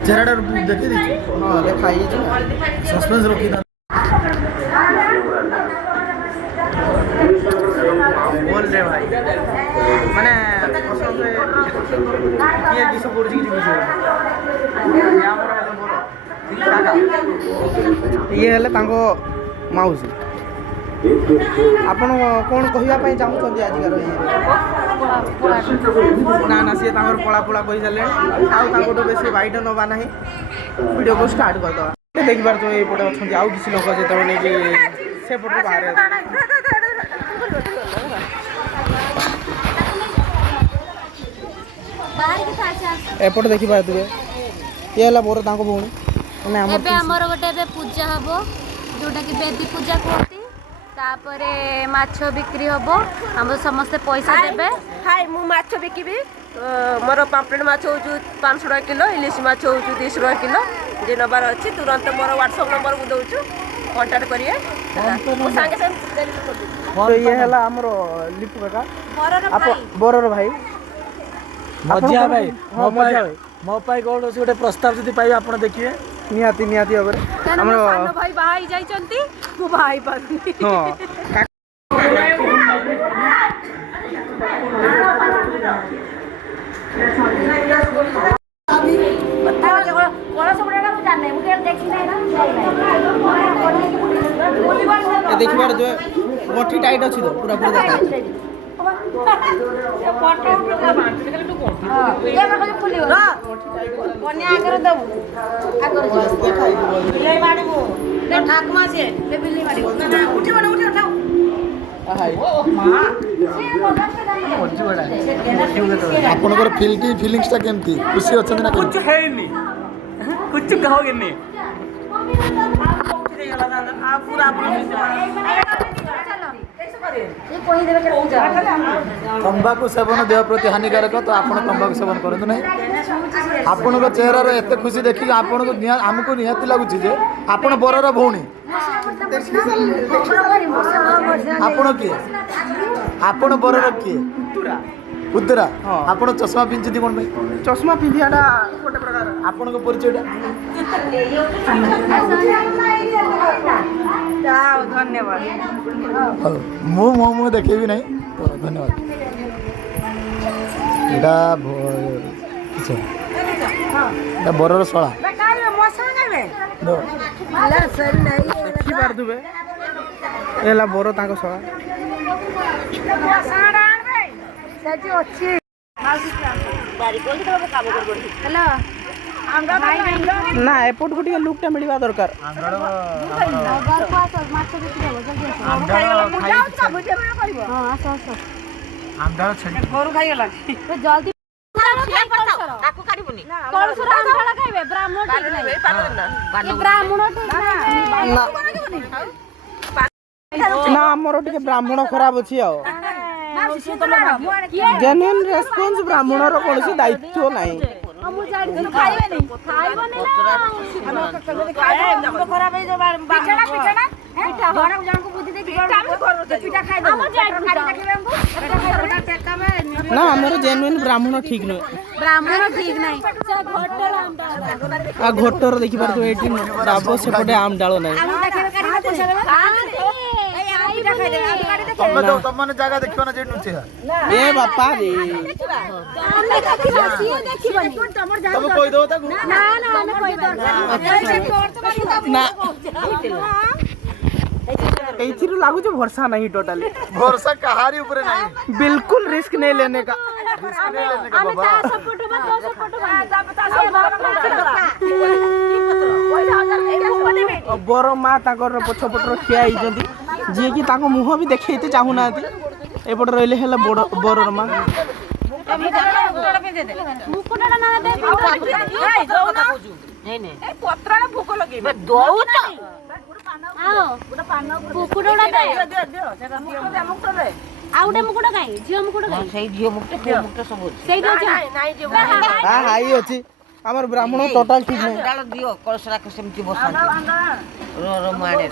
चेहरा देखी हाँ देखा सस्पेंस रखी बोल रे भाई माने किए किस पड़छ कि ये हेले तांको माउसी आपण कौन कहवाई चाहूँ आजिकार ना ना सी पला पला कही सारे आउट बेस बैठ नवा ना वीडियो को स्टार्ट करदे देखिपार तो ये अच्छा आउ किसी लोक जो नहीं से पटे बाहर एपटे देखी पारे ये है बोर भौणी आमर गोटे पूजा हम जोटा कि बेदी पूजा कहती तापरे माछ बिक्री हम आम समस्ते पैसा देबे हाय मु माछ बिकिबी मोर पाम्पलेट माछ हो 500 टका किलो इलिश माछ हो 200 टका किलो जे नबार अच्छी तुरंत मोर व्हाट्सएप नंबर को दउछु कांटेक्ट करिए संगे संगे ये है हमर लिपु काका बोरर भाई मजिया भाई मो पाई गोड गोटे प्रस्ताव जदि पाइबे आपण देखिए निहाती निहाती भाव हमर सानो भाई बाहाई जाइचंती मु भाई पारुनी हां देखिबार जो गठी टाइट अछि तो पूरा पूरा आपनकर फीलिंग्स ता केमती खुशी अछन ना कुछ है नहीं कुछ कहोगे नहीं तंबाकू सेवन देह प्रति हानिकारक तो आप तंबाकू सेवन करूँ ना आपण चेहरार एत खुशी देखिए आमको निहाती लगुच आपण बरर भौणी आपण किए आपण बरर किए पुतरा आपण चश्मा पिंधि कौन भाई चश्मा पिंधियाटा गोटे प्रकार आपण परिचय धन्यवाद मु मो देखेबी नहीं तो धन्यवाद एटा बरर सला देखी पार्थुबे एला बर ताको सला ना एपट को लुकटा मिलवा दरकार ना आमर टे ब्राह्मण खराब अच्छी जेन्युइन रेस्पॉन्स ब्राह्मण कौन दायित्व नहीं ना आमर जेन्युइन ब्राह्मण ठीक नुहे घोटर देखी पार डाब सेपटे आम डाल ना तमने जगह देखियो ना जे नुचे ए बापा रे तब कोई दो ताकू ना ना कोई दो ना एथिरु लागु जे भरोसा नहीं टोटली भरोसा कहारी ऊपर नहीं बिल्कुल रिस्क नहीं लेने का बाबा बर माँ ताकर पछपटर ठिया होती जी कि ताको मुह भी देखते चाहू ना एपट रही है बर माँ আমার ব্রাহ্মণ টোটাল ঠিক নাই ডাল দিও কলসরা সেমতি বসাନ୍ତି रो माने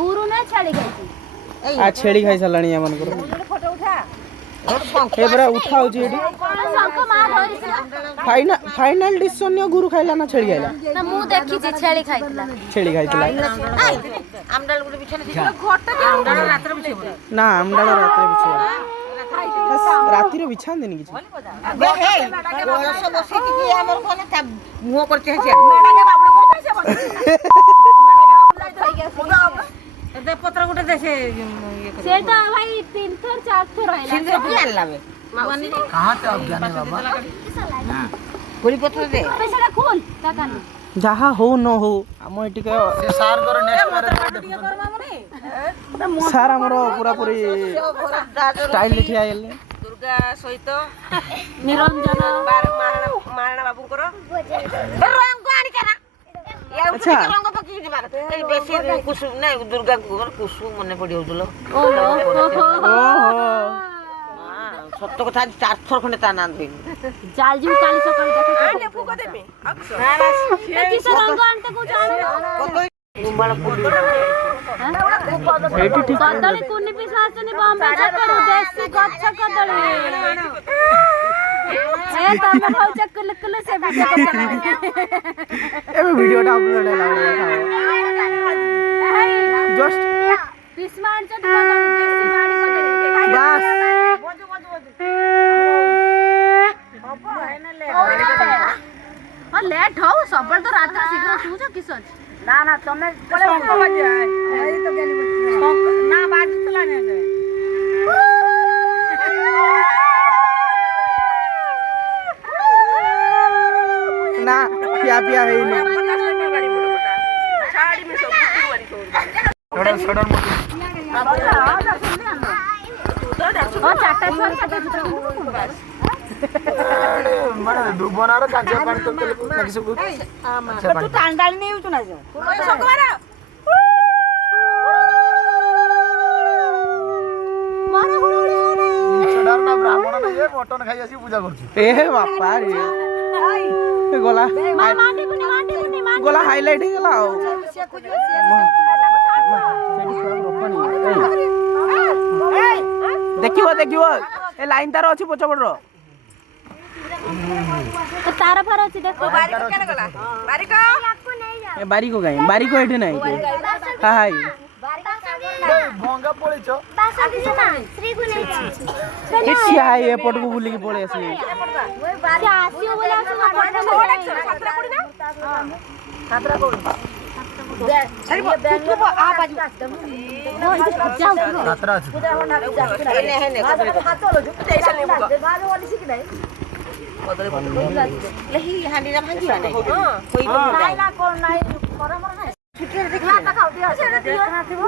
गुरु ने छाड़ी गई आ छेड़ी खाई सालाणी हमनकर फोटो उठा ए बरा उठाउची एडी शंख मार धरि फाइनल डिसीजन गुरु खाइला ना छेड़ी खाइला ना मु देखि छी छेड़ी खाइतला छेड़ी खाइतला आमडाल गुडी बिछाने छी घरटा के आमडाल रात्र बिछेबो ना आमडाल रात्रे बिछे रातिर बिछान देनी किछ बे हे कोरस बसी कि हमर कोने ता मुह करते है मेडा के बाबू को कैसे बसी दे पत्र गुटे देसे ये कर सेटा भाई 3 थर 4 थर रहला सिंदूर की आलावे कहां ते अज्ञान है बाबा गोली पत्र दे पैसा खोल काकान जहा हो न हो हम एटी के से सार कर नेक्स्ट बार सार हमर पूरा पूरी स्टाइल लिखि आइले दुर्गा सहित निरंजन महाराणा बाबू करो रंग आनी केना या अच्छा। रंग पकी दिबार ए बेसी कुसुम नै दुर्गा कुसुम मने पड़ी होतलो ओहो सत्य कथा 4 थर खंडे ता नाम देई जालजी काली सकाळ देखा आले फुको देबे किस रंग आनते को जानो गुम्बाळ पुडी एटी ठीक कदली कुनी पिसाचनी बॉम्बे चक्कर देसी गच्छ कदली ए तमे खाउ चक्कर कुल से वीडियो करना एबे वीडियोटा अपलोड होला जस्ट पिसमान चट कदली देसी माड़ी कदली बस लेट हो सब तो रात शीघ्र सुज किस ना ना तमे पळे बजे आई तो गेली ना बाजी चला ने ना पिया पिया है ना साड़ी में सब वाली सडन ओ चाटा बस माने दुबनार कांचा पानी तो लगी सब तू तांडाली नहीं होचु ना जो सकवारा मारा हुड़ुड़ी सडर ना ब्राह्मण ना ये मटन खाई आसी पूजा करछु ए बापा रे ए गोला मांडी बुनी गोला हाईलाइट हे गेला देखिबो ए लाइन तार अछि पछपड़ रो तारा फार अछि देखो बारी को केना गला बारी को ए बारी को गाय बारी को एठे नाही के का हाय भंगा पळी छ श्री गुने ए सिया हाय ए पट को बुली के पळे असली आसियो बोले छात्रा पड़ी ना छात्रा पड़ी अरे तू आ बाजू जाओ यात्रा छ एने हेने हाथ लो जो ऐसा नहीं होगा बाजू वाली सिक नहीं लही हांडी ना भांगी वाला कोई नहीं ना कोन नहीं परमर नहीं छुट्टी देखला का खाउ दियो देखना थिबो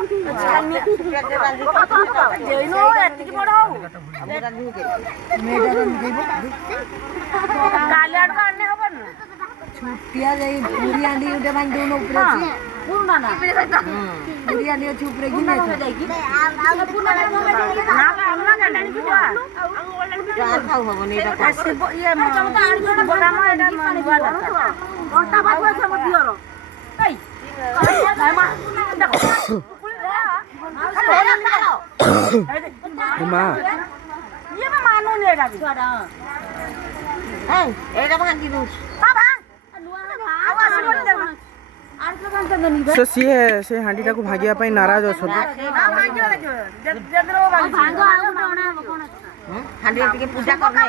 जेनो एति की बड़ हो हमरा नहीं के मेडर निकेबो कालियाड का आने होबो ना छुट्टिया जाई पूरी आंडी उठे बांध दोनो ऊपर छी पूर्ण ना पूरी आंडी अछि ऊपर की नहीं जाईकी पूर्ण ना पूर्ण गंडानी की जा चार खाऊ होबो नहीं ता ये बड़ा मा एटा पानी वाला घंटा बाजू सब दियो रो ए मां ये मैं मानो नहीं एटा छोड़ा ए एटा भांगी दू बाबा आवाज बोल दे से से हांडीटा को भागिया पई नाराज अछत हांडी के पूजा करना है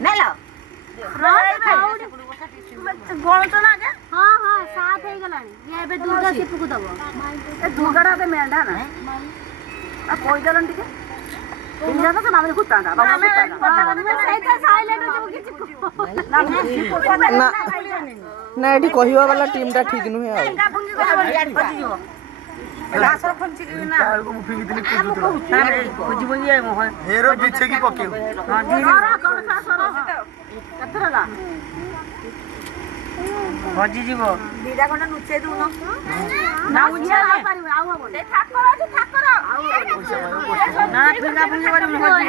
नहीं लो हाँ हाँ साथ है गलानी ये बे दुर्गा सिप को दबो ए दुर्गा रे मेंढा ना आ कोई दलन टिके इंजा तो नाम कुत्ता दा बाबा कुत्ता सही साइलेंट हो किछि ना ना एठी कहिवा वाला टीम टा ठीक नुहे आ रासर फंची ना को मुफी कितनी पूजू तो बुझी बुझी है मोह हेरो पीछे की पके हां धीरे कौन सा सरो कतरा ला ହଜି ଯିବ। ଦିଟା ଖଣ୍ଡ ଲୁଚେଇ ଦଉନ ନା ଉଞ୍ଚିଆ ଯାଇ ପାରିବ ଆଉ ହବନି ସେ ଠାକର ଅଛି ଠାକର ଆଉ ନା ଫିଙ୍ଗା ଫିଙ୍ଗି କରିବୁ ହଜି।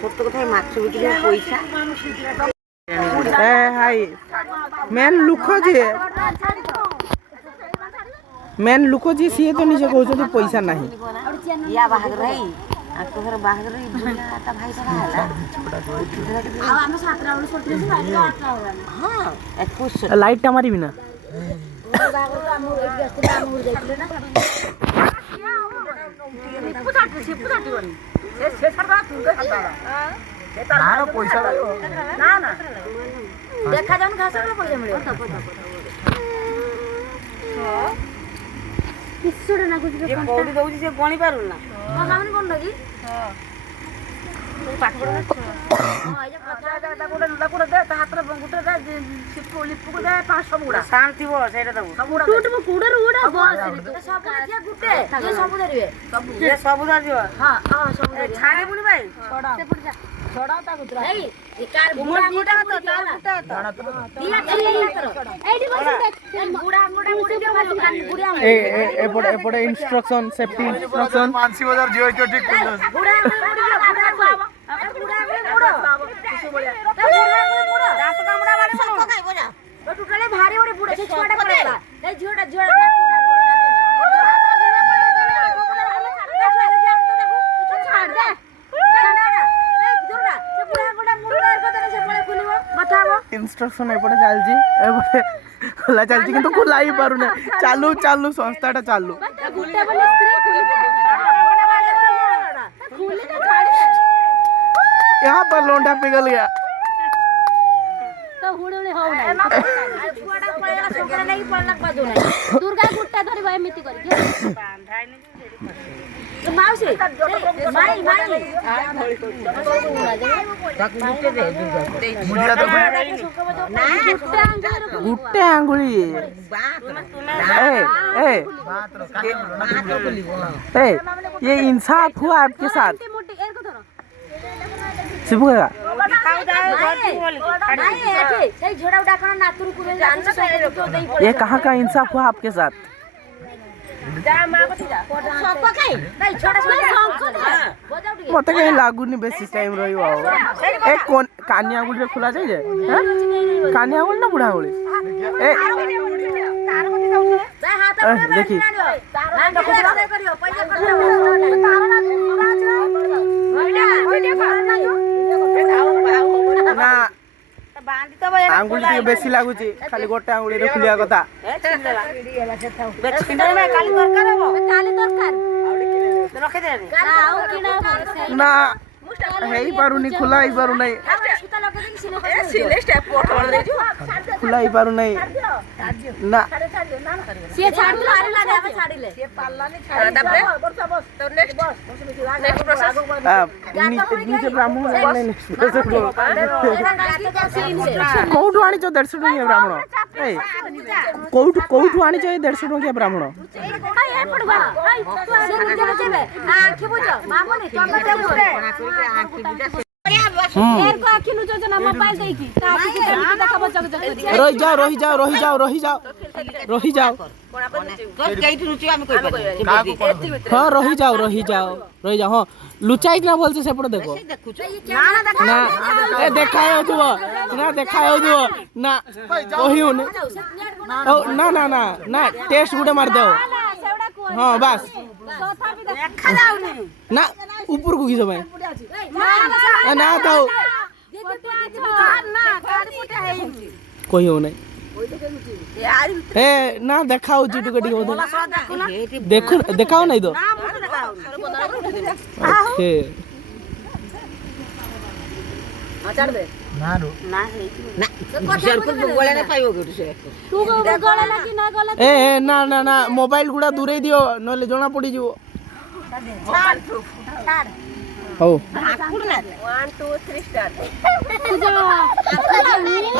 ସତ କଥା ମାଛ ବିକ୍ରି ପଇସା ଏ ହାଇ ମେନ୍ ଲୁକ ଯିଏ ସିଏ ତ ନିଜେ କହୁଛନ୍ତି ପଇସା ନାହିଁ। ୟା ବାହାଘର ହେଇ ଆଙ୍କ ଘର ବାହାଘର ତା ଭାଇ ହେଲା ଆଉ ଆମେ 7ଟା ବେଳୁ ସରିଥିଲୁ ହଁ 21 ଲାଇଟ୍ ଟା ମାରିବି ନା ବାହାଘର ଆମ ଏଇଠି ଆସିଥିଲେ ଆମ ଘର ଯାଇଥିଲେ ନା ସିପୁ ଛାଟିବନି ସେ ଛାଡା ତୁଣ୍ଡ ଛାଡା ସେ ତାର ପଇସା ନା ନା ଦେଖା ଯାଉନି ଘାସ ପଇସା ମିଳିବ କିଛିଟା ନା କୁଛି ଯେ କୋଉଠି ଦଉଛି ସେ ଗଣି ପାରୁନା ହଁ ସାମନେ କୋଣ ଲାଗି ହଁ ପାଠ ପଢା ହଁ ଏ ଯେ କଥା ତା ଗୋଟେ ଲକୁଡା ଦେ ତା ହାତରେ ଗୁଟେ ଦେ ସିପୁ ଲିପୁକୁ ଦେ 500 ଗୁଡା ଶାନ୍ତ ଥିବ ସେଇଟା ଦବୁ ସବୁ ଗୁଡା ଟୁଟ କୁଡାରୁ ଗୁଡା ବସ ସବୁ ଯେ ଗୁଟେ ଯେ ସବୁ ଧରିବେ ସବୁ ଧରିବ ହଁ ହଁ ସବୁ ଧରିବେ ଛାଡିବୁନି ଭାଇ ଛଡା ସେପଟ ଯା ଛଡା ତା ଗୁତରା ଏଇ କାର ଗୁଡା ଗୁଡା ତ ତାର ଗୁଟା ତ ଦିଆ ଖାଲି ତର ଏଇଠି ବସି ଦେখ ଗୁଡା ଗୁଡା ମୁଡି ଦେ ଭାଇ ଗୁଡା ଏପଟେ ଇନଷ୍ଟ୍ରକ୍ସନ ସେଫଟି ଇନଷ୍ଟ୍ରକ୍ସନ 5,000 জিও তো ঠিক করে গুড়া মুড়ি গুড়া গুড়া মুড়ো কিছু বলিয়া গুড়া দাঁত কামড়া মানে সব খাইবো না তো টুটালে ভারী ওরে বুড়া সে ছোটটা পড়েলা এই ঝিওটা ছাড় দে ইনস্ট্রকশন এপটে চালছি এপটে খোলা চালছি কিন্তু খোলা হি পারুনে চালু চালু সংস্থাটা চালু यहाँ पर लोंडा पिघल गया तो हुडुली हो नाही छुआडा पळेला सोकरा नाही पळला बाजू नाही दुर्गा गुट्टा धरी बाय मिती करी मावशी माई माई गुट्टे आंगुली ये इंसाफ हुआ आपके साथ शिबू का ये कहाँ का इंसाफ हुआ आपके साथ मत कहीं लागुनी बेसी टाइम रही ए कौन कानिया गुड़ी खुला जाए कानिया गुड़ी ना बुढ़ा गुड़ी देखी ना आंगुली टे बेसी लागुची खाली गोटे आंगुली रे खुलिया कथा ना हेई पारुनी खुला ही पारु नहीं खुला ही पारु नहीं ना से छाड़ दे आरे लागे अब छाड़िले से पाल्लानी छाड़ तापरे बस तो नेक्स्ट प्रोसेस नीचे ब्राह्मण नहीं कोठु आनी छ 150 टंकिया ब्राह्मण ए कोठु आनी छ 150 टंकिया ब्राह्मण ए पडवा से मुझे जेबे आंखी बुझो मामने एर को आखिनु जोजना मोबाइल देई की ताकि देखा बचक रही जाओ हाँ रही जाओ हाँ लुचाई ना बोलते सेपटे देखो ना ए देखा ना देखा ना कही ना ना ना ना टेस्ट गुटे मार दो हाँ बस ना ऊपर को किस भाई ना तो कही हो नहीं ए ना देखाओ चुटुक टिके बोल देखो देखाओ नहीं तो ओके चढ़ दे ना रो ना जरपुर गोळे ना पाइबो गुड से तू गोळे लागी ना गला ए ना ना ना मोबाइल गुडा दूरे दियो नले जोना पड़ी जीवो छाड़ हो 1 2 3 स्टार्ट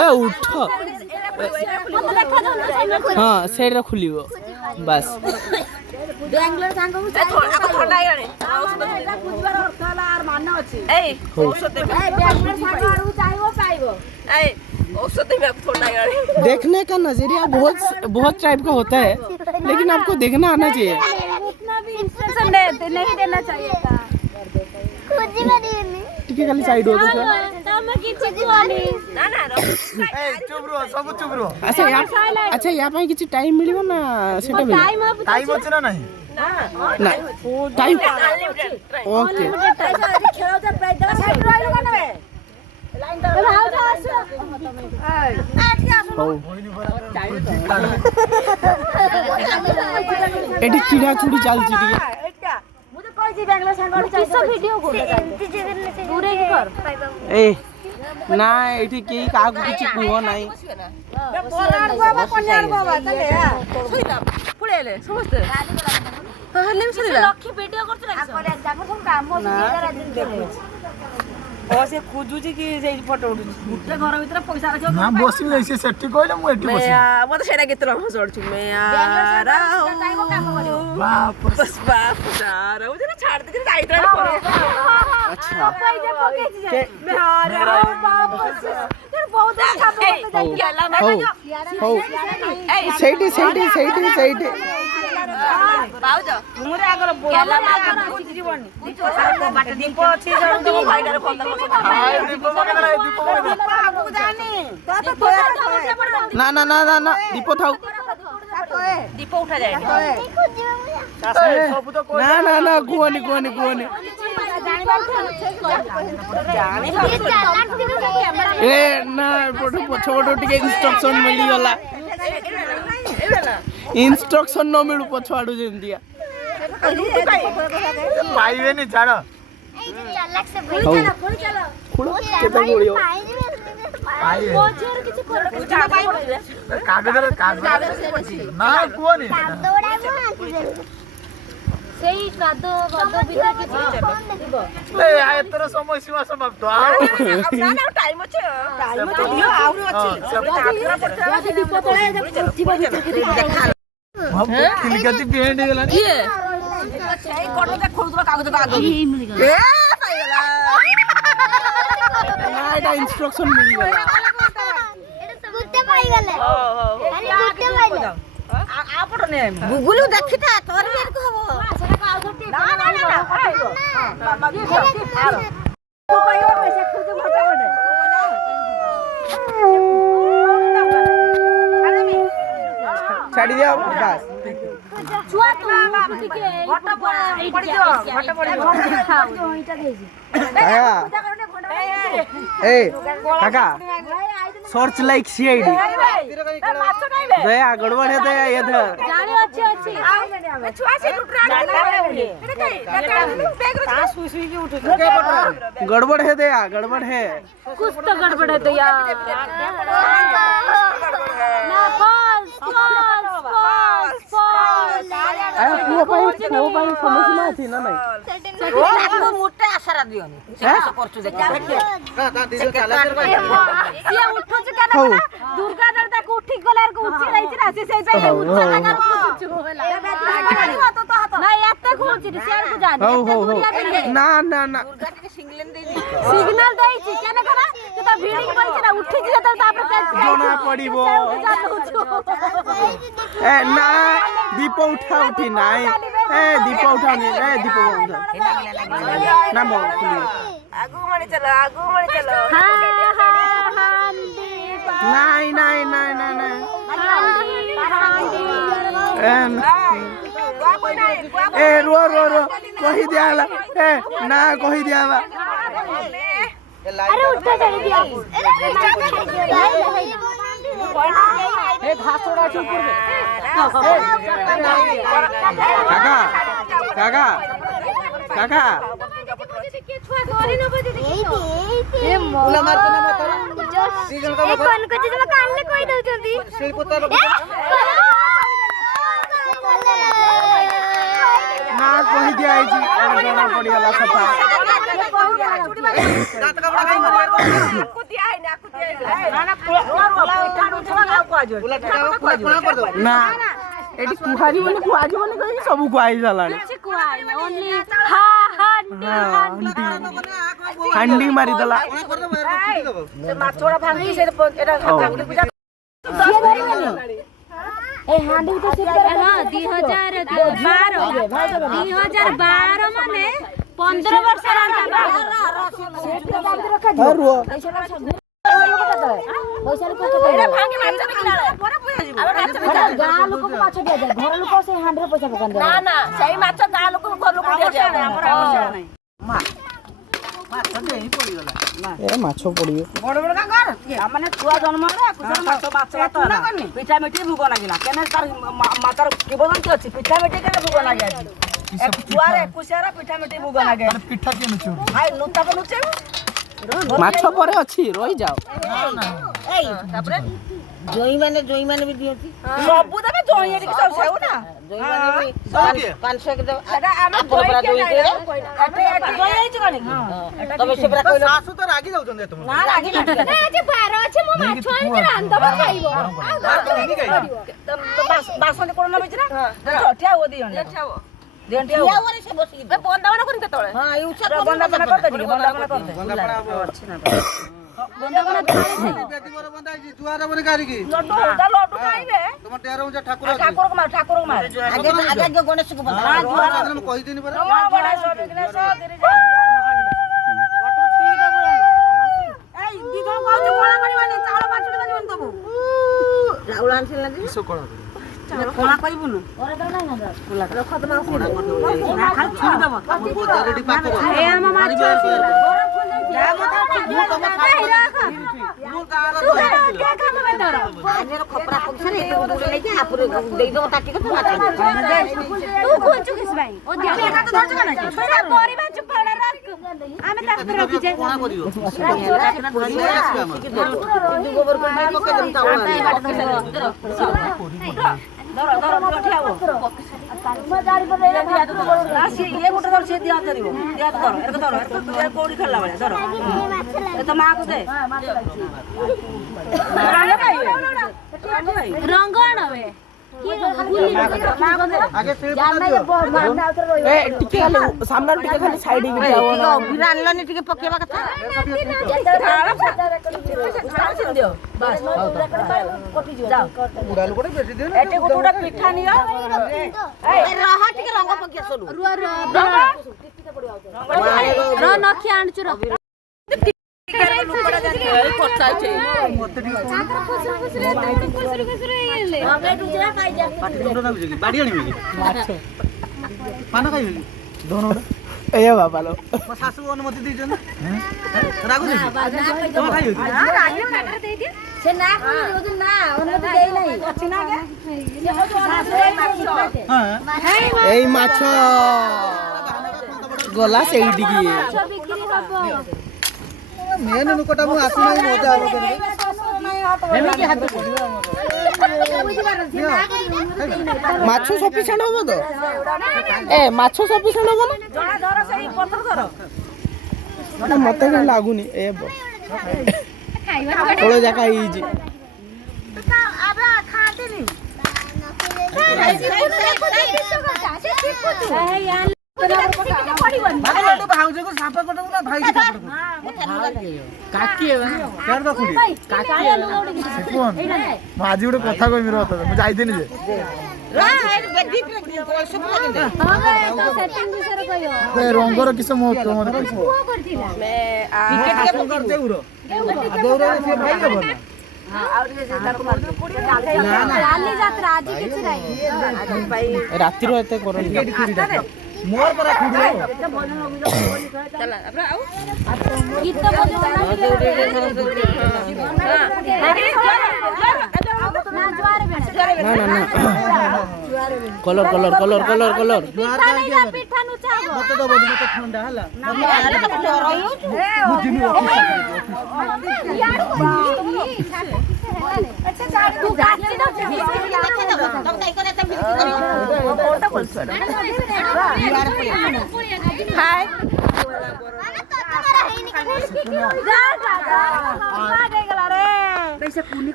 ए उठ हाँ सेरा खुलिबो बस बेंगलोर सांगो थोड़ा ठंडा गणे बुझबार अर्थ हला आर मान ଏଇ ଔଷଧ ଦେବି ଏଇ ଔଷଧ ଦେବି आपको थोड़ा यार देखने का नजरिया बहुत बहुत टाइप का होता है, लेकिन आपको देखना आना चाहिए। उतना भी इंस्ट्रक्शन नहीं देना चाहिए था। टिके खाली साइड हो तो ना ना चुप रहो सब चुप रहो अच्छा या ପାଇଁ କିଛି ଟାଇମ୍ ମିଳିବ ନା ସେଟା ବି टाइम ଅଛି ନା ନାହିଁ ନା ଟାଇମ୍ ଓକେ ଏଠି ଚିଡ଼ା ଚୁଡ଼ି ଚାଲିଛି ଟିକେ ଏ ନା ଏଠି କେହି କାହାକୁ କିଛି କୁହ ନାହିଁ। ପଳେଇଲେ ସମସ୍ତେ ହେଲେ ବି ଶୁଣିଲା ସେ ଖୋଜୁଛି କି ସେଇ ଫଟୋ ଉଠୁଛି ଗୋଟେ ଘର ଭିତରେ ପଇସା ରଖିବ ନା ବସି ନାହିଁ ସେ ସେଠି କହିଲେ ମୁଁ ଏଠି ବସି ମତେ ସେଇଟା ଗୀତ ରଙ୍ଗ ଚଢୁଛୁ ମେୟାରା ବାପ ବସ୍ ବାପ ସାରା ମୁଁ ଯେଟା ଛାଡି ଦେଇକି ଯାଇଥିଲା ଆଚ୍ଛା ହଉ ହଉ ସେଇଠି ସେଇଠି ସେଇଠି ସେଇଠି ପାଉଛ ମୁହଁରେ ଆଗର ଯିବନି ଦୀପ ଅଛି ତମ ଭାଇଟାରେ ଫୋନ ନା ନା ନା ନା ନା ଦୀପ ଥାଉ ଦୀପ ଉଠା ଯାଏନି ସବୁ ତ ନା ନା ନା କୁହନି କୁହନି କୁହନି ଏ ନା ଏପଟୁ ପଛପଟୁ ଟିକେ ଇନଷ୍ଟ୍ରକ୍ସନ ମିଳିଗଲା ଇନଷ୍ଟ୍ରକ୍ସନ ନ ମିଳୁ ପଛ ଆଡୁ ଯେମିତିଆ ପାଇବେନି ଛାଡ଼ ହଉ ଖୋଳ କେତେ ଗୋଳିବ କାଗଜରେ ନା କୁହନି ସେଇ କାଦ ଭିତରେ କିଛି ଏଥର ସମୟ ସୀମା ସମାପ୍ତ ଟାଇମ ଅଛି ଖିଲିକାତି ପେଣ୍ଟ ହେଇଗଲାଣି କିଏ ସେଇ କଟରେ ଖୋଳୁଥିଲା କାଗଜଟା ଆଗ ଏ ପାଇଗଲା ନା ଏଟା ଇନଷ୍ଟ୍ରକ୍ସନ ମିଳିଗଲା ଗୁଗୁଲୁ ଦେଖିଥା ତୋର ବି ଏରକୁ ହବ ଛାଡ଼ି ଦିଅ ବାସ୍ ଛୁଆ ତୁ ଟିକେ ଫଟୋ ପଡ଼ିଯିବ ଫଟୋ ପଡ଼ିଯିବ ए काका सर्च लाइक सीआईडी दया गड़बड़ है दया इधर जाने अच्छी अच्छी ଛୁଆ ସେ गड़बड़ है दया गड़बड़ है कुछ तो गड़बड़ है तो यार ना बस अरे पुओ पाई समस्या थी ना नहीं ମୋଟା ଆଶାରା ଦିଅନି ସେ କିସ କରୁଛୁ ଦେଖ ସିଏ ଉଠୁଛି କାନ ଦୁର୍ଗା ଦେବତାକୁ ଉଠି ଗଲା ଉଠି ରହିଛି ନା ସେ ସେଇ ପାଇଁ ଉଚ୍ଚ ଜାଗାରେ ଖୋଜୁଛୁ ନା ଏତେ ଖୋଜୁଛି ସିଆଡକୁ ଯାନି ଏତେ ଦୁରିଆ ବି ना ना ना सिग्नल ଦେଇଛି କେନ କରା ସେ ତ ଭିଡିଂ କରିଛି ନା ଉଠିଛି ଯେତେବେଳେ ତାପରେ ଜଣା ପଡିବ ए ना दीप उठा उठी नाई ए दीप उठानी ए दीप उठा ना मो ଆଗକୁ ମାଡି ଚାଲ नहीं नहीं नहीं नहीं नहीं ए रो रो रो कही दियाला ए ना कही दियाला अरे उठा चढ़ दिया ଏ ଘାସଟା ଅଛି ଉପରେ काका काका काका ना कही दिया जना पड़गला सफा ना एटी कुहारी बोले कहि सब कुहाई जालानी ओनली हा हा ହାଣ୍ଡି ମାରିଦେଲା ସେ ମାଛ ଗୁଡା ଭାଙ୍ଗି ସେ ଏଟା ଠାକୁର ପୂଜା ହଁ 2012 ମାନେ 15 ବର୍ଷ ସେଇ ମାଛ ଗାଁ ଲୋକ ଘର ଲୋକ ମାଛ ପଡିବେ ମାନେ ଛୁଆ ଜନ୍ମ ପିଠା ମିଠି ଭୋଗ ଲାଗିଲା କେନେ ତାର ମାତାର କିବଦନ୍ତୀ ଅଛି ପିଠା ମିଠି କେନେ ଭୋଗ ଲାଗେ ଛୁଆର 21 ପିଠା ମିଠି ଭୋଗ ଲାଗେ ପିଠା କିଏ ନୁଚୁ ଭାଇ ନୁତା କୁ ନୁଚେବୁ ମାଛ ପରେ ଅଛି ରହିଯାଅ ତାପରେ ଜଇ ମାନେ ବି ଦିଅନ୍ତି ସବୁ ଦେବେ ଜଇ ଏଠିକି ସବୁ ସେଉ ନା ଜଇ ମାନେ ବି 500 କେ ଦେବ ସେଟା ଆମେ ଜଇ ହେଇଛି କଣ ତମେ ସେ ପୁରା କହିଲ ଶାଶୁ ତ ରାଗି ଯାଉଛନ୍ତି ତମ ନା ରାଗି ନା ଆଜି ବାର ଅଛି ମୁଁ ମାଛ ଆଣିକି ରାନ୍ଧବ ଖାଇବ ବାସନ କୋଣ ନବେଛି ନା ଠିଆ ହୁଅ ଦିଅନ୍ତି ଦିଅନ୍ତି ଆଉ ସେ ବସିକି ବନ୍ଦାବନ କରି କେତେବେଳେ ହଁ ଏଇ ଉଚ୍ଚା ବନ୍ଦାବନ କରିଦେ ଟିକେ ବନ୍ଦାବନ କରିଦେ ଅଛି ନା ବନ୍ଦାବନ ଦୁଆର କାରିକି ଲଡୁ ଖାଇବେ ତମ ଟେର ଉଁଚା ଠାକୁର ଠାକୁରକୁ ମାର ଆগে ଗଣେଶକୁ ବନ୍ଦା ମୁଁ କହିଦିନି ପରା ଚାଉଳ ଆଣିছিল ନା କିସ କଣ କଣା କରିବୁନୁ ଏ ଆମ ମାଛ ଖପରା ପକ୍ଷରେ ନେଇକି ହାପୁରେ ଦେଇଦବ ତାଟିକ ତ ମାଛ ତୁ କୁଞ୍ଚୁ କିସ ଭାଇ ଓ ଦିଆ ପରିବା ଚୁପାଡା ରଖ ଆମେ ତାକୁ ରଖିଛେ କଣା କରିବ ଗୋବର କରି ପକେଇ ଦେବୁ ଚାଉଳ ଧର ଠିଆ ହୁଅ ଇଏ ଗୋଟେ ଧର ସିଏ ଦିଆ ଧରିବ ଦିଆ ଧର ଏରକ ଧର କୋଉଠି ଖେଳିଲା ଭଳିଆ ଧର ଏ ତ ମାଆକୁ ଦେ ରଙ୍ଗ ଆଣବେ ଟିକେ ସାମ୍ନା ଟିକେ ଖାଲି ସାଇଡ ଅଭିର ଆଣିଲନି ଟିକେ ପକେଇବା କଥା ଏଠି ଗୋଟେ ପିଠା ନିଅ ରହ ଟିକେ ରଙ୍ଗ ପକେଇ ସରୁ ନଖି ଆଣୁଛୁ ର ବାଡି ଆଣିବେ କି ପାନ ଖାଇବେ କି ଏ ବାବା ଲୋ ମୋ ଶାଶୁ ଅନୁମତି ଦେଇଛନ୍ତି ରାଗୁଛି ତମ ଖାଇବେ କି ସେ ନା ଅନୁମତି ଦେଇ ନାହିଁ ଅଛି ନା ଏଇ ମାଛ ଗଲା ସେଇଠିକି ବିକ୍ରି ହବ ମେନ ଲୋକଟା ମୁଁ ଆସୁନାହିଁ ମଜା ହବ ମାଛ ସଫିସିଏଣ୍ଟ ହବ ତ ଏ ମାଛ ସଫିସିଏଣ୍ଟ ହବ ନା ମତେ କାହିଁ ଲାଗୁନି ଏ ଫଳ ଜାକା ହେଇଛି ଭାଉଜକୁ ସାପ କଟକୁ ନା ଭାଇ କାକି ମୁଁ ଆଜି ଗୋଟେ କଥା କହିବି ରହ ମୁଁ ଯାଇଥିଲି ଯେ ରଙ୍ଗର କିସ ମହତ୍ଵ ମତେ ରାତିର ଏତେ କରନ୍ତି ମୋର ପରା ଗୀତ colour colour colour colour colour ପିଠା ନୁଚା ମତେ ଦବନି ମତେ ଥଣ୍ଡା ହେଲା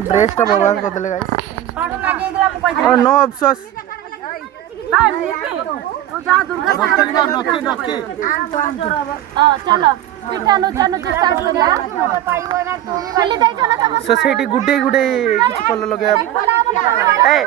ଡ୍ରେସ୍ ଟା ବରବାଦ କରିଦେଲେ ଗାଇସ୍ नो अफसोस चलो पिठा नुचा नुचा स्टार्ट करिया खोली दे चलो तम सोसाइटी गुडे गुडे किछ कल लगे ए